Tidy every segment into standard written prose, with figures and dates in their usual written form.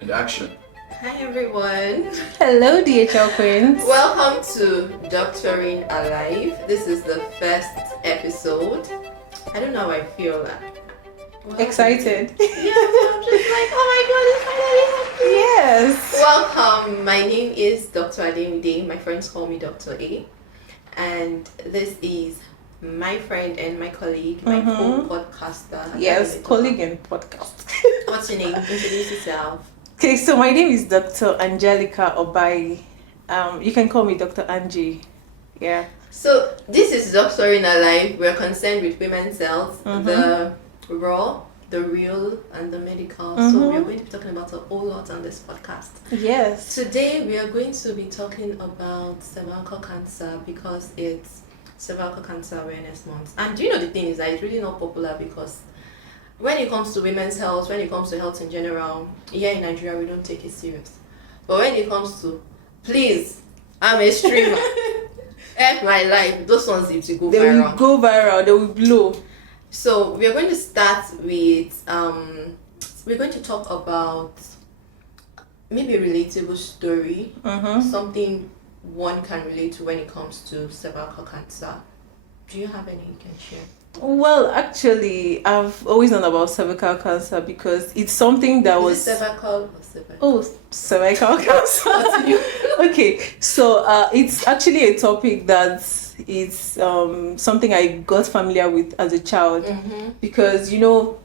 And action. Hi everyone. Hello, DHL Queens. Welcome to Doctoring Alive. This is the first episode. I don't know how I feel. Excited. Yeah, I'm just like, oh my god, it's finally happening. Yes. Welcome. My name is Dr. Ademide. My friends call me Dr. A. And this is my friend and my colleague, my co-podcaster. Yes, colleague and podcast. What's your name? Introduce yourself. Okay, so my name is Dr. Angelica Obai. You can call me Dr. Angie. Yeah. So this is Doctoring Alive. We're concerned with women's health, the raw, the real, and the medical. So we are going to be talking about a whole lot on this podcast. Yes. Today we are going to be talking about cervical cancer because it's Cervical Cancer Awareness Month. And do you know the thing is that it's really not popular because when it comes to women's health, when it comes to health in general, here in Nigeria we don't take it serious. But when it comes to, please, I'm a streamer. Help my life. Those ones need to go They viral. will go viral. They will blow. So we are going to start with we're going to talk about maybe a relatable story, something one can relate to when it comes to cervical cancer. Do you have any you can share? Well, actually, I've always known about cervical cancer because it's something that was. Is it cervical or cervical? Oh, cervical cancer. Continue. Okay, so it's actually a topic that is something I got familiar with as a child because all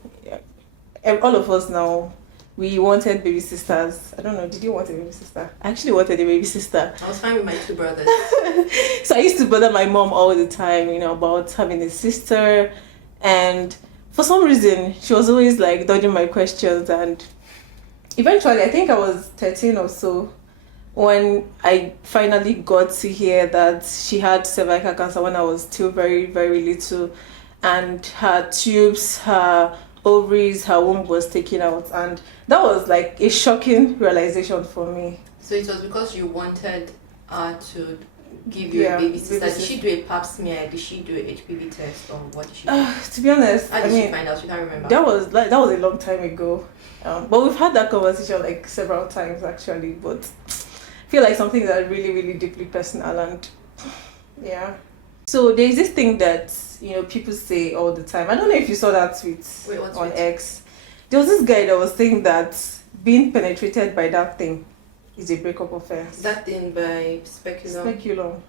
of us now we wanted baby sisters. I don't know, did you want a baby sister? I actually wanted a baby sister. I was fine with my two brothers. So I used to bother my mom all the time, about having a sister, and for some reason she was always like dodging my questions, and eventually I think I was 13 or so when I finally got to hear that she had cervical cancer when I was still very, very little, and her tubes, her ovaries, her womb was taken out, and that was like a shocking realization for me. So it was because you wanted to give you a baby sister. Did she do a pap smear? Did she do a HPV test, or what did she do? To be honest, How did she find out? She can't remember. That was a long time ago, but we've had that conversation like several times actually. But I feel like something that really, really deeply personal, and yeah. So there's this thing that people say all the time. I don't know if you saw that tweet on X. There was this guy that was saying that being penetrated by that thing is a breakup offense. That thing by speculum. Speculum.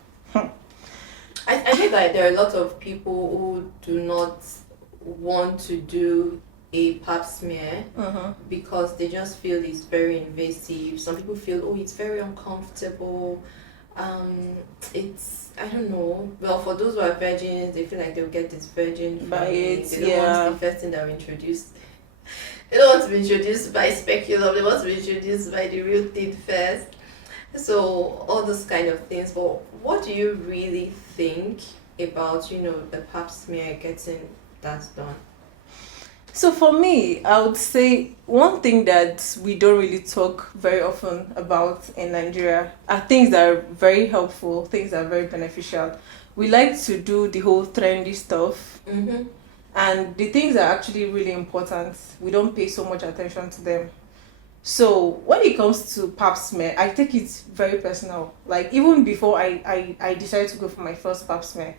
I think that there are a lot of people who do not want to do a pap smear because they just feel it's very invasive. Some people feel, it's very uncomfortable. It's, I don't know. Well, for those who are virgins, they feel like they'll get this virgin by it. They don't want the first thing that will introduce. They don't want to be introduced by speculum. They want to be introduced by the real thing first. So all those kind of things. But what do you really think about the pap smear getting that done? So for me, I would say one thing that we don't really talk very often about in Nigeria are things that are very helpful, things that are very beneficial. We like to do the whole trendy stuff, and the things that are actually really important, we don't pay so much attention to them. So when it comes to pap smear, I take it very personal. Like even before I decided to go for my first pap smear,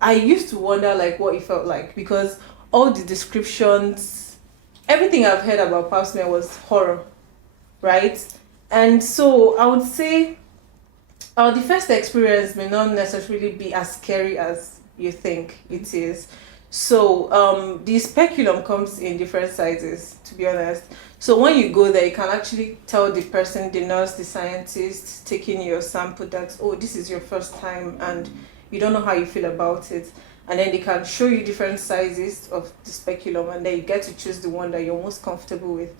I used to wonder like what it felt like because all the descriptions, everything I've heard about pap smear was horror, right? And so I would say the first experience may not necessarily be as scary as you think it is. So the speculum comes in different sizes, to be honest. So when you go there, you can actually tell the person, the nurse, the scientist taking your sample that, this is your first time and you don't know how you feel about it. And then they can show you different sizes of the speculum, and then you get to choose the one that you're most comfortable with.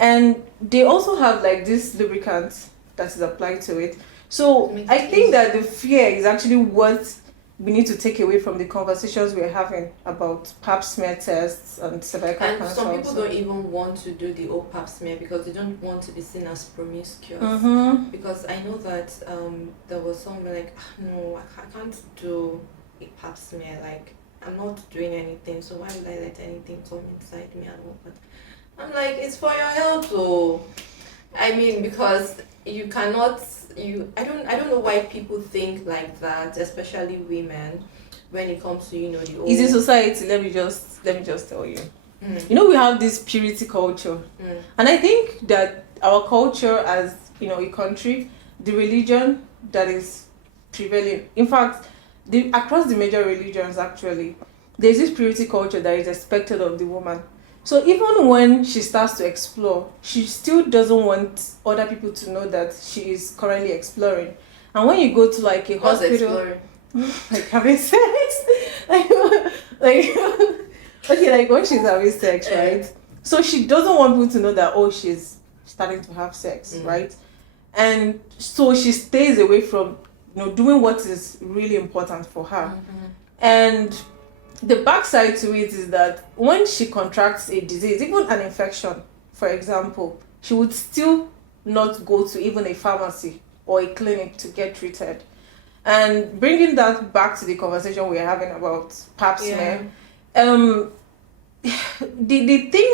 And they also have like this lubricant that is applied to it. So I think that the fear is actually what we need to take away from the conversations we're having about pap smear tests and cervical cancer. And some people don't even want to do the old pap smear because they don't want to be seen as promiscuous. Because I know that there was someone like, no, I can't do a pap smear. Like, I'm not doing anything, so why would I let anything come inside me and all that? I'm like, it's for your health, though. I mean, because you cannot, I don't know why people think like that, especially women, when it comes to, the Is in old. society. Let me just tell you. Mm, We have this purity culture, mm, and I think that our culture, as a country, the religion that is prevailing. In fact, across the major religions, actually, there's this purity culture that is expected of the woman. So even when she starts to explore, she still doesn't want other people to know that she is currently exploring. And when you go to like a what's hospital, exploring? like having sex, like, like okay, like when she's having sex, right? So she doesn't want people to know that, oh, she's starting to have sex, right? And so she stays away from doing what is really important for her. And the backside to it is that when she contracts a disease, even an infection, for example, she would still not go to even a pharmacy or a clinic to get treated. And bringing that back to the conversation we're having about pap smear, um, the thing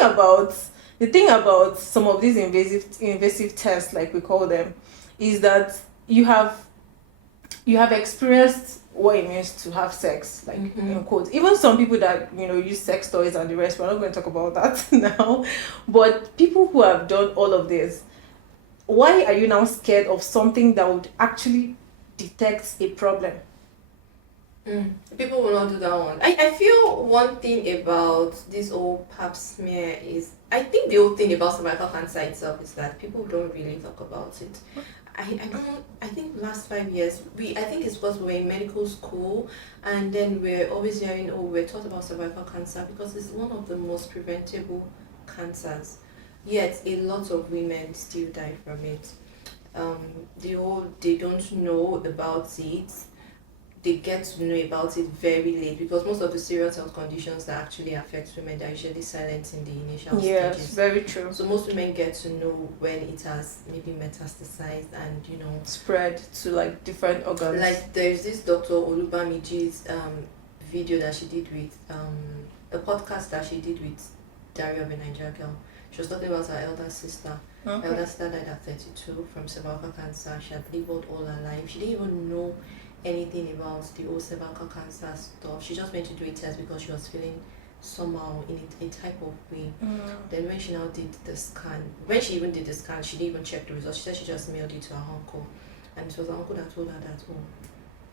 about some of these invasive tests, like we call them, is that you have experienced what it means to have sex, like in quotes. Even some people that use sex toys and the rest. We're not going to talk about that now. But people who have done all of this, why are you now scared of something that would actually detect a problem? People will not do that one. I feel one thing about this old pap smear is, I think the whole thing about cervical cancer itself is that people don't really talk about it. I think last 5 years, I think it's because we were in medical school, and then we're always hearing, oh, we're taught about cervical cancer because it's one of the most preventable cancers. Yet a lot of women still die from it. They don't know about it. They get to know about it very late, because most of the serious health conditions that actually affect women, they're usually silent in the initial Yes, stages. very true. So most women get to know when it has maybe metastasized and Spread to like different organs. like there's this Dr. Olubamiji's video that she did with a podcast that she did with Diary of a Nigeria Girl. She was talking about her elder sister. Her elder sister died at 32 from cervical cancer. She had lived all her life. She didn't even know anything about the whole cervical cancer stuff. She just went to do a test because she was feeling somehow in a type of way. Then when she now did the scan, when she even did the scan, she didn't even check the results. She said she just mailed it to her uncle, and it was her uncle that told her that, oh,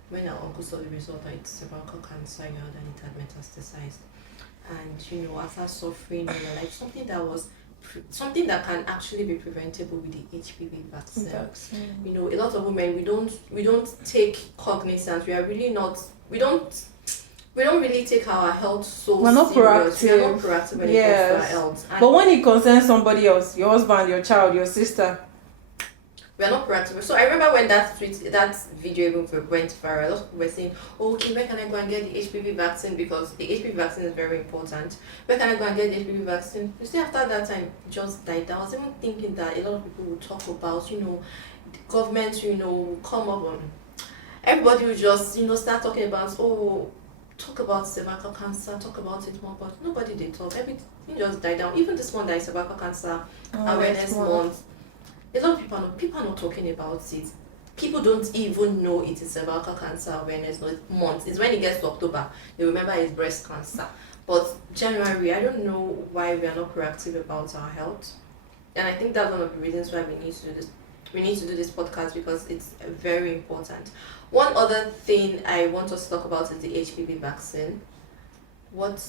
when her uncle saw the result that it's cervical cancer, and it had metastasized. And after suffering all her life, something that can actually be preventable with the HPV vaccine. A lot of women, we don't take cognizance. We are really not. We don't really take our health so We're not serious. proactive. We are not proactive when it comes to our health. And But when it concerns somebody else, your husband, your child, your sister, we are not proactive. So I remember when that video even went viral, a lot of people were saying, oh, okay, where can I go and get the HPV vaccine? Because the HPV vaccine is very important. Where can I go and get the HPV vaccine? You see, after that time, it just died down. I was even thinking that a lot of people will talk about, the government, will come up and everybody will just, start talking about, oh, talk about cervical cancer, talk about it more, but nobody did talk. Everything just died down. Even this one that is cervical cancer awareness month, a lot of people are not talking about it. People don't even know it is cervical cancer awareness month. It's when it gets to October, they remember it's breast cancer. But January, I don't know why we are not proactive about our health. And I think that's one of the reasons why we need to do this. We need to do this podcast because it's very important. One other thing I want us to talk about is the HPV vaccine. What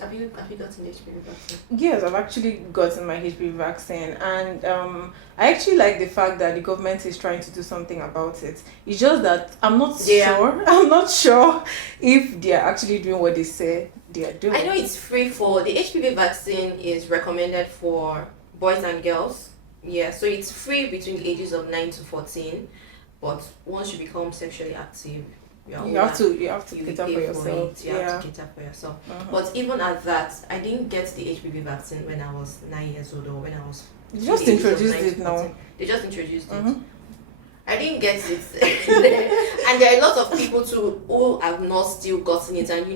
have you gotten the HPV vaccine? Yes, I've actually gotten my HPV vaccine, and I actually like the fact that the government is trying to do something about it. It's just that I'm not sure. I'm not sure if they are actually doing what they say they are doing. I know it's free for the HPV vaccine is recommended for boys and girls. Yeah, so it's free between the ages of 9 to 14, but once you become sexually active, you have to cater for yourself. You have to cater for yourself. But even at that, I didn't get the HPV vaccine when I was 9 years old or when I was. They just introduced it now. They just introduced it. I didn't get it, and there are a lot of people too who have not still gotten it, and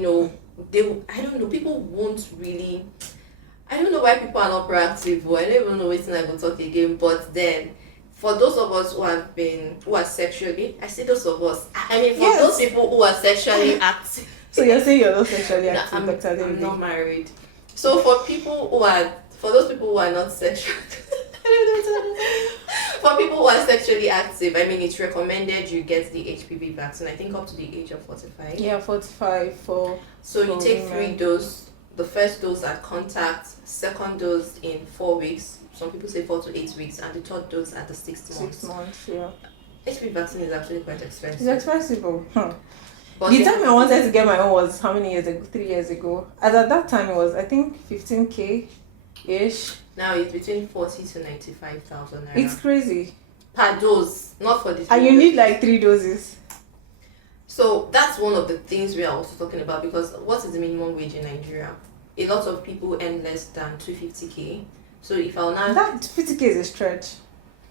I don't know, people won't really. I don't know why people are not proactive. Well, I don't even know waiting I go talk again. But then, for those of us who are sexually, I say those of us. I mean, for those Yes. people who are sexually active. So you're saying you're not sexually No, active, Dr. I'm David? not married. So for those people who are not sexual, for people who are sexually active, I mean, it's recommended you get the HPV vaccine. I think up to the age of 45. Yeah, 45 for. So you for take women. 3 doses. The first dose at contact, second dose in 4 weeks. Some people say 4 to 8 weeks, and the third dose at the 6 months. 6 months, yeah. HPV vaccine is actually quite expensive. It's expensive, oh. But The time I wanted to get my own was how many years ago? 3 years ago. And at that time it was, I think, 15K ish. now it's between 40 to 95,000 naira. It's crazy. Per dose, not for the. And you need like 3 doses. So that's one of the things we are also talking about, because what is the minimum wage in Nigeria? A lot of people earn less than 250k. So if I'll now That 50K is a stretch.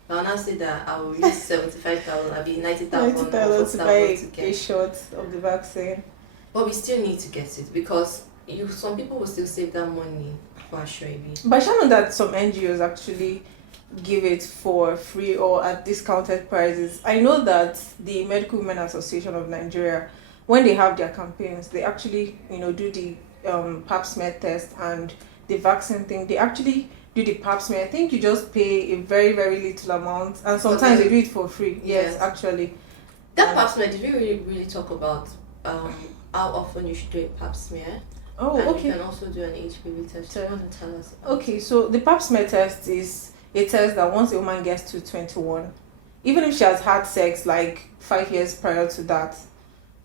I'll now say that I will use 75,000, I'll be 90,000 or 90,000 to buy 40,000 to a get. shot of the vaccine. But we still need to get it, because some people will still save that money for Ashwebi. But I know that some NGOs actually give it for free or at discounted prices. I know that the Medical Women Association of Nigeria, when they have their campaigns, they actually, do the pap smear test and the vaccine thing. They actually do the pap smear. I think you just pay a very, very little amount, and sometimes they do it for free. Yes, Yes. actually. That pap smear, did we really talk about how often you should do a pap smear? Oh, And okay. you can also do an HPV test. Do you want to tell us? Okay, so the pap smear test is a test that once a woman gets to 21, even if she has had sex like 5 years prior to that,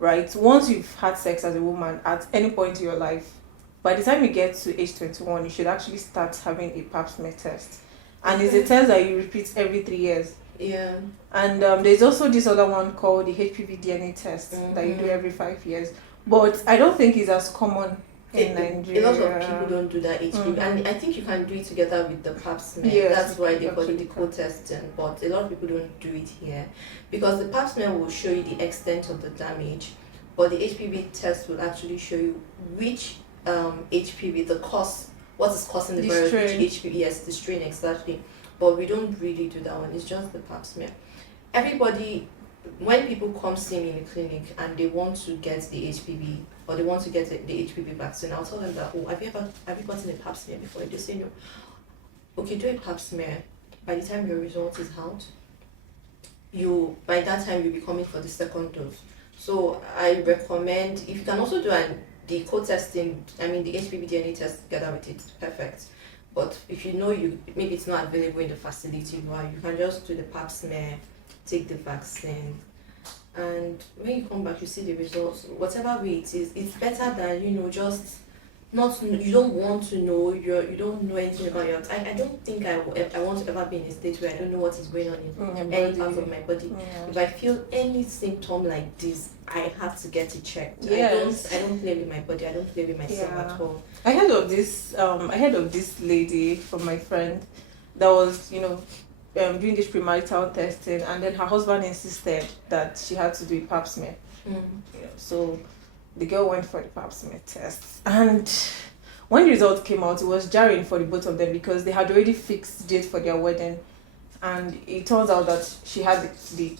right? Once you've had sex as a woman at any point in your life, by the time you get to age 21, you should actually start having a pap smear test. And it's a test that you repeat every 3 years. Yeah. And there's also this other one called the HPV DNA test that you do Mhm. every 5 years. But I don't think it's as common in A Nigeria. lot of people don't do that HPV, Mhm. and I think you can do it together with the pap smear. Yes, That's why they you call it the actually can. co-testing, but a lot of people don't do it here, because the pap smear will show you the extent of the damage, but the HPV test will actually show you which HPV, the cause, what is causing the The virus, strain. which HPV, yes, the strain exactly. But we don't really do that one. It's just the pap smear. Everybody, when people come see me in the clinic and they want to get the HPV or they want to get the HPV vaccine, I'll tell them that, oh, have you gotten a pap smear before? They say no. Okay, do a pap smear. By the time your result is out, by that time you'll be coming for the second dose. So I recommend, if you can also do the co-testing, I mean the HPV DNA test together with it, perfect. But if you know maybe it's not available in the facility you can just do the pap smear, take the vaccine, and when you come back you see the results. Whatever way it is, it's better than just not you don't want to know, you don't know anything about your health. I don't think I want to ever be in a state where I don't know what is going on in Your any body. part of my body. Yeah. If I feel any symptom like this, I have to get it checked. Yes. I don't play with my body, I don't play with myself Yeah. at all. I heard of this lady from my friend that was, doing this premarital testing, and then her husband insisted that she had to do a pap smear. So the girl went for the pap smear test, and when the result came out, it was jarring for the both of them because they had already fixed date for their wedding, and it turns out that she had the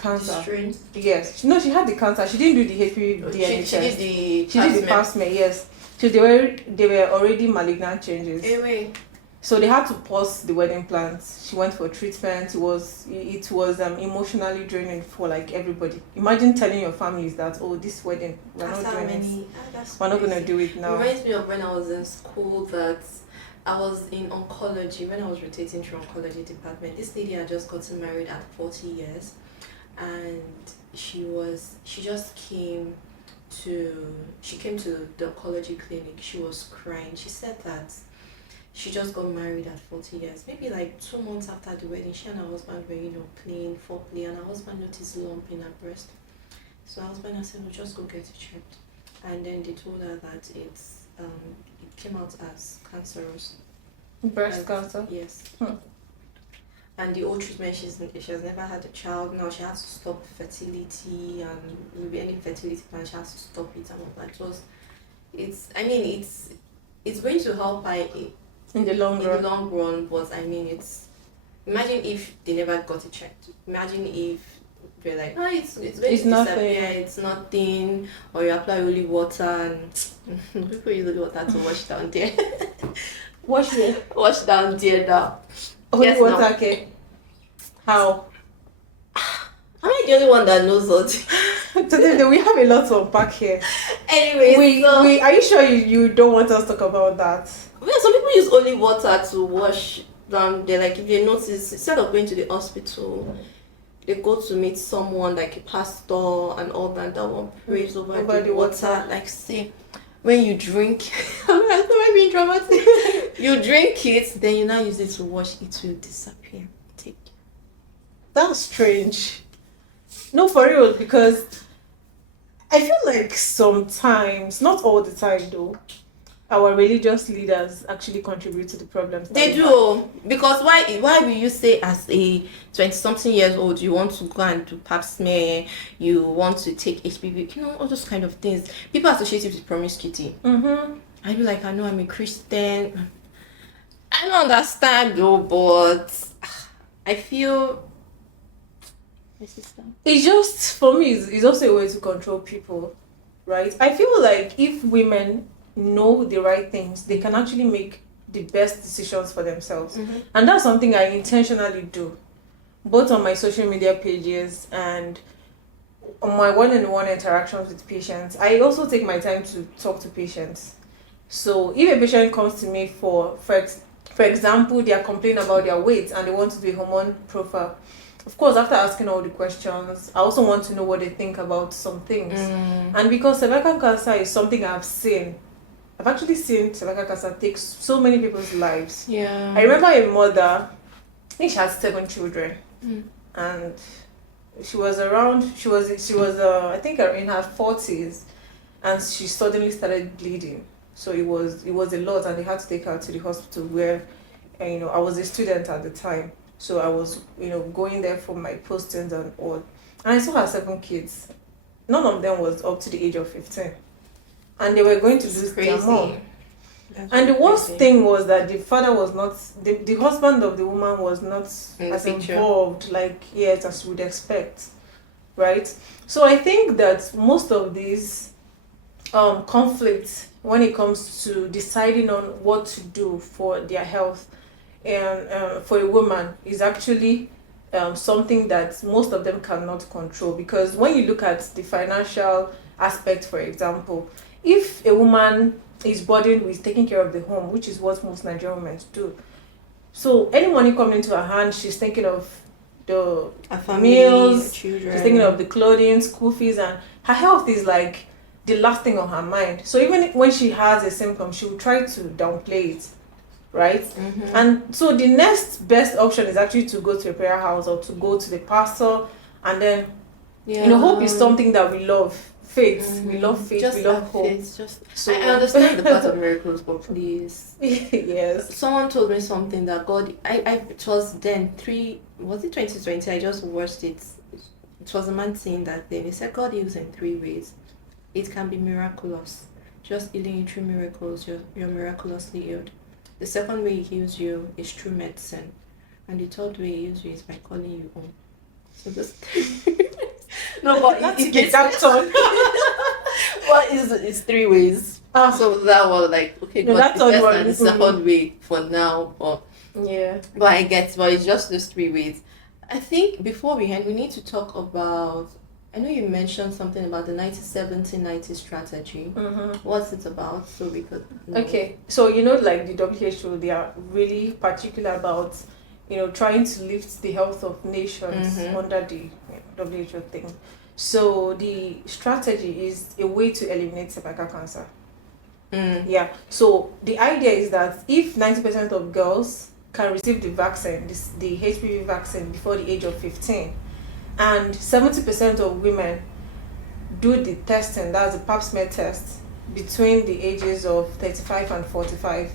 cancer. Strain. Yes, no, she had the cancer. She didn't do the HPV DNA She test. did the She did the pap smear, yes. So they were already malignant changes. Anyway, So they had to pause the wedding plans. She went for treatment. It was emotionally draining for like everybody. Imagine telling your families that, oh, this wedding we're not doing it. We're not gonna do it now. Reminds me of when I was in school that I was in oncology, when I was rotating through oncology department. This lady had just gotten married at 40 years, and she just came to the oncology clinic. She was crying. She said that she just got married at 40 years. Maybe like 2 months after the wedding, she and her husband were, playing foreplay, and her husband noticed a lump in her breast. So her husband said, no, just go get it checked. And then they told her that it came out as cancerous. Breast cancer. Yes. Hmm. And the old treatment, she has never had a child. Now she has to stop fertility, and maybe any fertility plan, she has to stop it and all that. It's it's going to help in the long in run. the long run, but I mean, it's imagine if they never got it checked. Imagine if they're like, oh, it's going It's to nothing. disappear, it's nothing, or you apply holy water and people use holy water to wash down there. Wash it. Wash down there now. Holy Yes, water, no. okay. How? Am I the only one that knows what? Today we have a lot to unpack here. Anyway, so Are you sure you don't want us to talk about that? well, some people use holy water to wash down there. Like if you notice, instead of going to the hospital, they go to meet someone like a pastor and all that. That one prays over the water. Like say, when you drink, am I being dramatic? You drink it, then you now use it to wash. It will disappear. Take. That's strange. No, for real, because I feel like sometimes, not all the time though, our religious leaders actually contribute to the problems. They do, because why will you say as a 20-something years old you want to go and do pap smear, you want to take HPV, all those kind of things. People associate it with promiscuity. I'd be like, I know I'm a Christian. I don't understand though, but I feel my sister. It's just, for me, it's also a way to control people, right? I feel like if women know the right things, they can actually make the best decisions for themselves. And that's something I intentionally do, both on my social media pages and on my one-on-one interactions with patients. I also take my time to talk to patients. So if a patient comes to me for example, they are complaining about their weight and they want to do a hormone profile, of course, after asking all the questions, I also want to know what they think about some things. And because cervical cancer is something I've actually seen cervical cancer take so many people's lives. Yeah. I remember a mother, I think she had 7 children, and she was I think in her 40s, and she suddenly started bleeding. So it was a lot, and they had to take her to the hospital where, I was a student at the time. So I was, going there for my postings and all. And I saw her 7 kids. None of them was up to the age of 15. And they were going to lose their mom. And the worst thing was that the father was not, the husband of the woman was not as involved, as you would expect, right? So I think that most of these conflicts, when it comes to deciding on what to do for their health, and for a woman, is actually something that most of them cannot control. Because when you look at the financial aspect, for example, if a woman is burdened with taking care of the home, which is what most Nigerian women do, so any money coming into her hand, she's thinking of the meals, children. She's thinking of the clothing, school fees, and her health is like the last thing on her mind. So even when she has a symptom, she will try to downplay it, right? And so the next best option is actually to go to a prayer house or to go to the pastor, and then hope is something that we love. Faith, we love faith, just we love hope. So I understand the part of miracles, but please. Yes. Someone told me something that God, it was then was it 2020? I just watched it. It was a man saying that then he said God heals in 3 ways. It can be miraculous, just healing you through miracles. You're miraculously healed. The second way he heals you is through medicine, and the third way he heals you is by calling you home. So just no, but that's all. What is it's 3 ways? So that was like okay, no, that's all the second way for now, but I get, but it's just those 3 ways. I think before we end, we need to talk about. I know you mentioned something about the 90-70-90 strategy. What's it about? So we could. Okay, so like the WHO, they are really particular about trying to lift the health of nations under the WHO thing. So the strategy is a way to eliminate cervical cancer. Yeah. So the idea is that if 90% of girls can receive the vaccine, the HPV vaccine before the age of 15, and 70% of women do the testing, that's the pap smear test, between the ages of 35 and 45,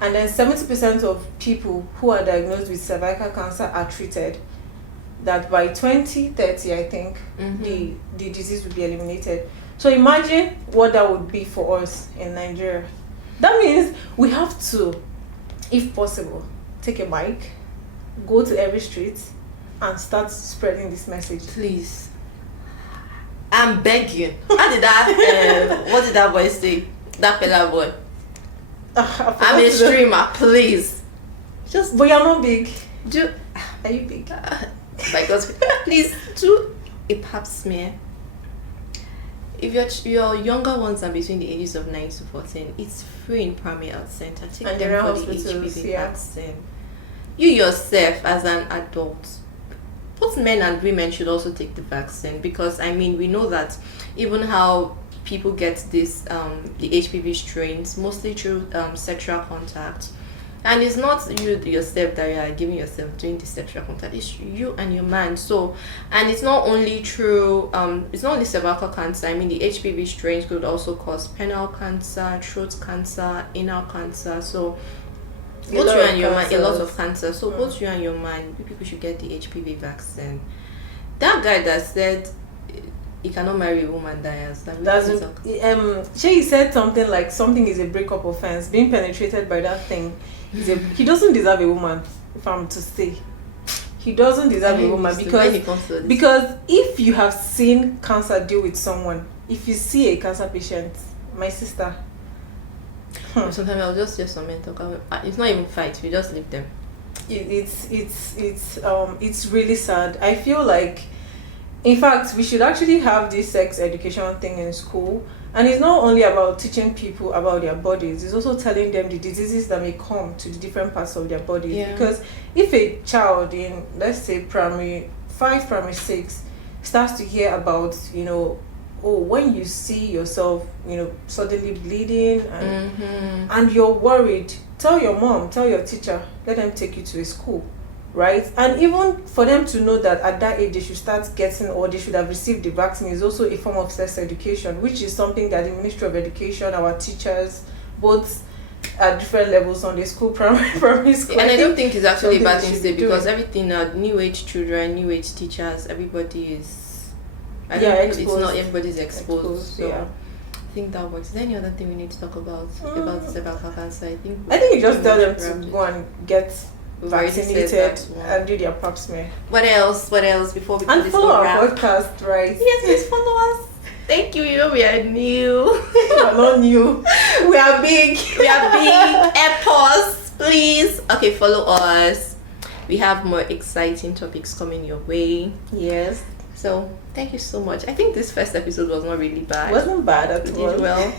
and then 70% of people who are diagnosed with cervical cancer are treated, that by 2030, I think, the disease will be eliminated. So imagine what that would be for us in Nigeria. That means we have to, if possible, take a mic, go to every street, and start spreading this message. Please. I'm begging. How did that, what did that boy say? That fella boy. I'm a streamer, please. Just, but you're not big. Are you big? My God, please do a pap smear. If your younger ones are between the ages of 9 to 14, it's free in primary health center. Take And them for the HPV vaccine. You yourself, as an adult, both men and women should also take the vaccine, because I mean, we know that even how people get this the HPV strains mostly through sexual contact, and it's not you yourself that you are giving yourself doing the sexual contact, it's you and your man. So, and it's not only through it's not only cervical cancer. I mean, the HPV strains could also cause penile cancer, throat cancer, anal cancer. So both you and your man, a lot of cancer. So both you and your man, you people should get the HPV vaccine. That guy that said he cannot marry a woman that has she said something like something is a breakup offense. Being penetrated by that thing is he doesn't deserve a woman, if I'm to say. He doesn't deserve a woman because if you have seen cancer deal with someone, if you see a cancer patient, my sister. Sometimes I'll just some men talk. It's not even fight. We just leave them. It's really sad. I feel like, in fact, we should actually have this sex education thing in school, and it's not only about teaching people about their bodies. It's also telling them the diseases that may come to the different parts of their bodies. Yeah. Because if a child in, let's say, primary 5, primary 6 starts to hear about, when you see yourself, suddenly bleeding and you're worried, tell your mom, tell your teacher, let them take you to a school, right? And even for them to know that at that age they should start getting, or they should have received the vaccine, is also a form of sex education, which is something that the Ministry of Education, our teachers, both at different levels on the school, primary school. And I don't think it's actually a bad thing to say, because everything now, new age children, new age teachers, everybody is it's not everybody's exposed. So yeah. I think that works. Is there any other thing we need to talk about cervical cancer? I think you just tell them to go and get vaccinated and do their pap smear. What else before we and follow our podcast, right? Yes, please follow us. Thank you. We are new. We are not new. We are big. We are big. Airpods, please. Okay, follow us. We have more exciting topics coming your way. Yes. So thank you so much. I think this first episode was not really bad. It wasn't bad at all. We did well.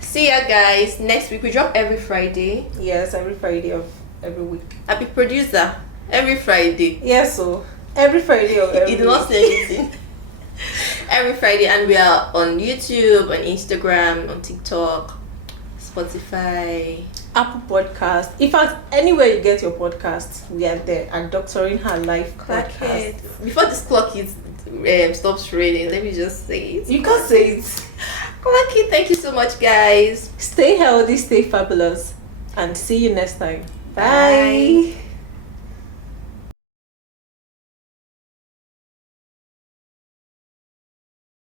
See ya, guys. Next week we drop every Friday. Yes, every Friday of every week. Happy producer. Every Friday. Yes, so every Friday of every week. You did not say anything. Every Friday, and we are on YouTube, on Instagram, on TikTok, Spotify, Apple Podcast. In fact, anywhere you get your podcasts, we are there at Doctoring Her Life podcast. Before this clock stops raining, let me just say it. You can't say it. Clock it. Thank you so much, guys. Stay healthy, stay fabulous, and see you next time. Bye.